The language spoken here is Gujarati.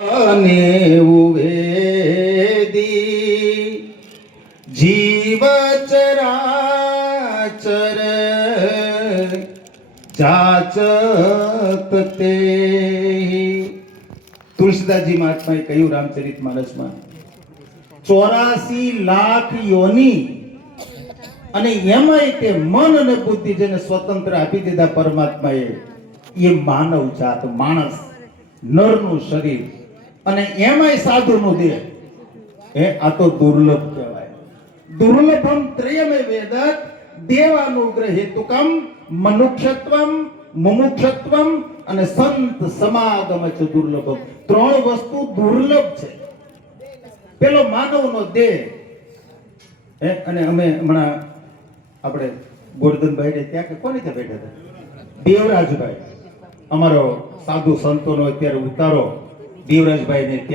અને વેદી જીવ ચરાચર જાચત તે. તુલસીદાસજી મહાત્માએ કહ્યું રામચરિત માનસમાં 84 લાખ યોની અને એમાંય તે મન અને બુદ્ધિ જેને સ્વતંત્ર આપી દીધા પરમાત્માએ એ માનવ જાત માણસ નરનું શરીર અને એમાંય સાધુનું દેહ આ તો દુર્લભ કહેવાય. દુર્લભમ ત્રયમે વેદત દેવાનુગ્રહ હેતુકમ મનુક્ષત્વમ મુમુક્ષત્વમ અને સંત સમાગમ છે દુર્લભમ. ત્રણ વસ્તુ દુર્લભ છે. પેલો માનવનો દેહ અને અમે હમણાં આપણે ગોરધનભાઈ ને ત્યાં કે કોની ત્યાં બેઠા હતા દેવરાજભાઈ અમારો સાધુ સંતોનો અત્યારે ઉતારો દેવરાજભાઈ ને ત્યાં